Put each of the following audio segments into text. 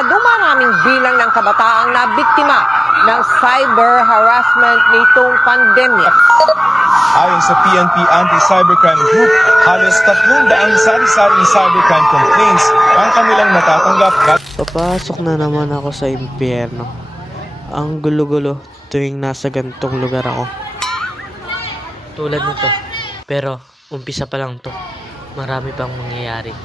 sa dumaraming bilang ng kabataang na biktima ng cyber harassment nitong pandemya. Ayon sa PNP Anti-Cybercrime Group, halos 300 sari-saring cybercrime complaints ang kanilang natatanggap. Papasok na naman ako sa impyerno. Ang gulo-gulo tuwing nasa gantong lugar ako. Tulad nito. Pero umpisa pa lang to. Marami pang mangyayari.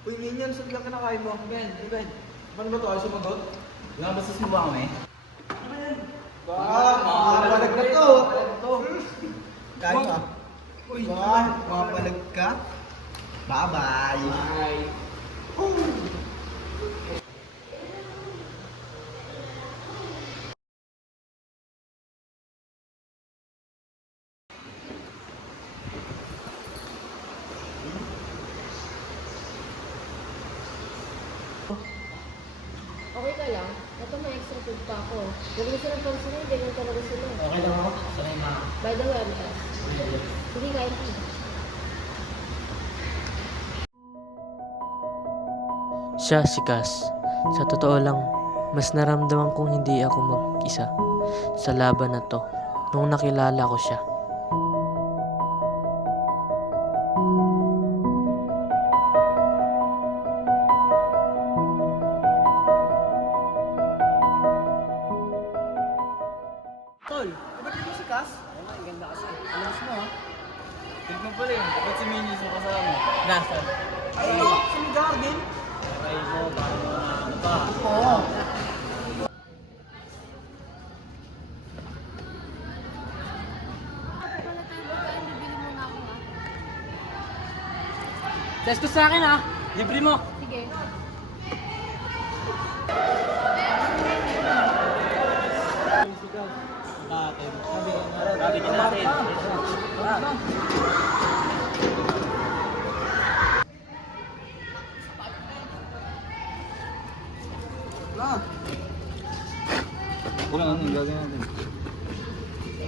Uy, Minion, saan lang kinakain mo? Ben. Paano ba ito? Ay sumagot? Nabasas mo ba kami? Ano yan? Makapalag na to. Kain ka? Uy, makapalag ka? Bye-bye. Bye. Okay ka lang? Ito may extra food pa ako. Huwag mo silang pansinin, ganyan talaga sila. Okay lang ako. Sanay na. By the way, Amitas. Sige, kain ka. Siya si Cass. Sa totoo lang, mas naramdaman kong hindi ako mag-isa sa laban na to nung nakilala ko siya. Tol, ba't dito si Cass? Oo nga, ang ganda kasi. Alas mo ha? Tignan pala yun. Ba't si Minion yung kasama? Nasa? Ay, ito, sa may garden. Ay mo, paano ano pa? Oo. Wala tayo pagkain, bibili mo nga ako ha. Test ko sa akin ha. Libre mo. Sige. Gagawin natin. Wala, anong gagawin natin? Sige,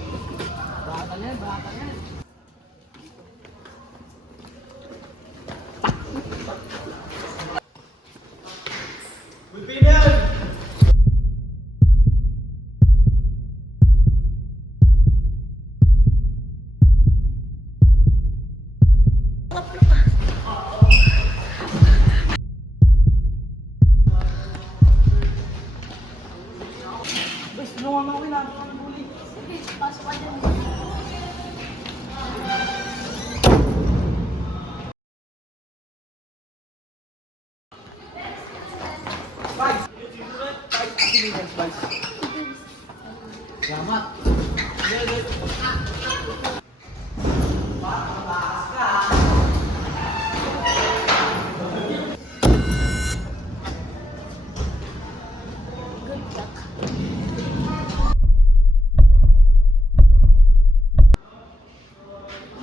pasok ka dyan.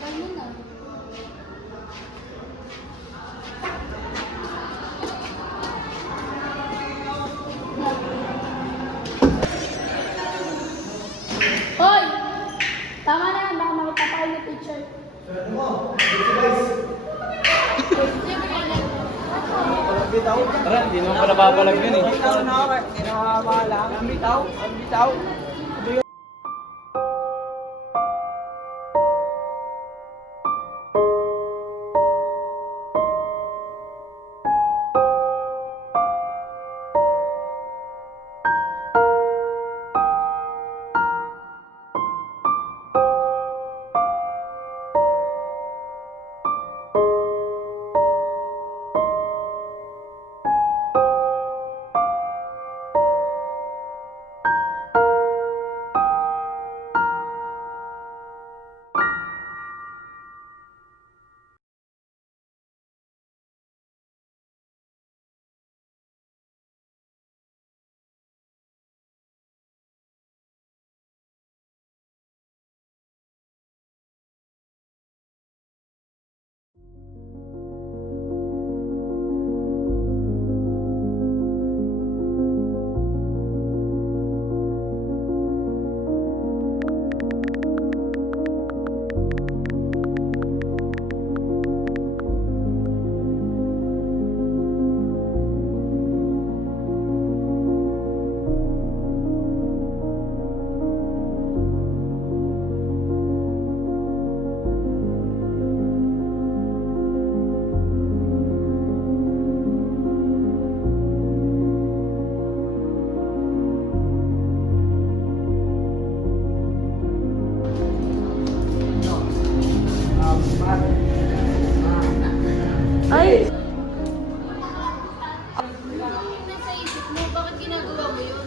Ganun na. Hoy! Tama na, baka Tara, hindi naman pala babalag yun eh. Nasa isip mo, bakit ginagawa mo yun?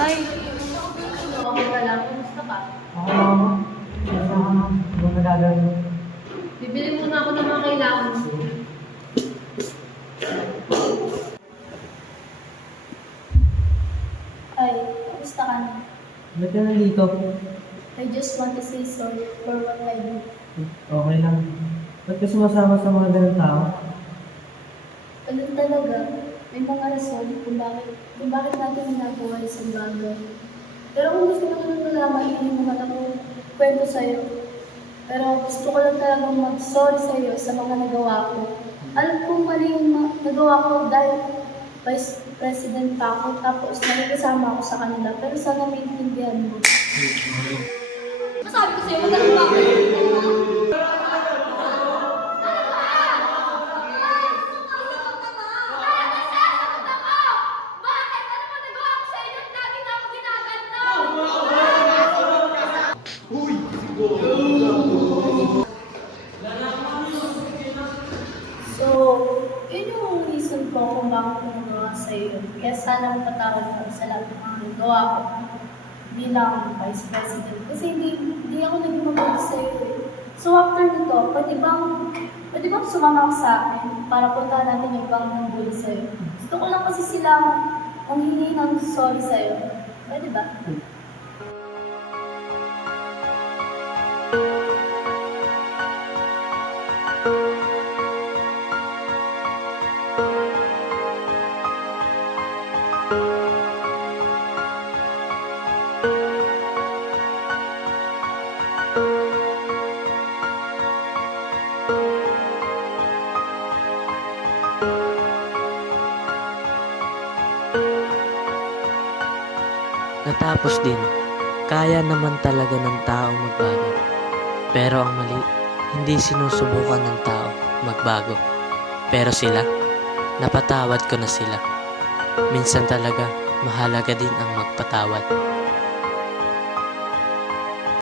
Ay! Okay ka lang, kumusta ka? Bibili muna ako ng mga kailangan mo. Ay, kumusta ka na? Ba't ka nandito? I just want to say sorry for what I did. Okay lang. Ba't ka sumasama sa mga ganun tao? Ganun talaga, may mga rason kung bakit natin ginagawa isang bagay. Pero kung gusto mo naman malaman, hindi naman ako kwento sa'yo. Pero gusto ko lang talagang mag-sorry sa'yo sa mga nagawa ko. Alam kong mali yung nagawa ko dahil Vice President pa ako, tapos nakikisama ako sa kanila. Pero sana maintindihan mo. Masabi ko sa'yo, magaling ba ako? So, yun yung reason ko kung bakit ko nagawa sa'yo. Kaya sana mapatawad ka sa lahat ng mga nagawa ko bilang Vice President. Kasi hindi ako naging mabuti sa'yo eh. So after nito, pwede bang sumama ka sa akin para punta natin yung ibang nangguli sa'yo? Gusto ko lang kasi silang manghingi ng sorry sa'yo. Pwede ba? Natapos din, kaya naman talaga ng tao magbago. Pero ang mali, hindi sinusubukan ng tao magbago. Pero sila, napatawad ko na sila. Minsan talaga, mahalaga din ang magpatawad.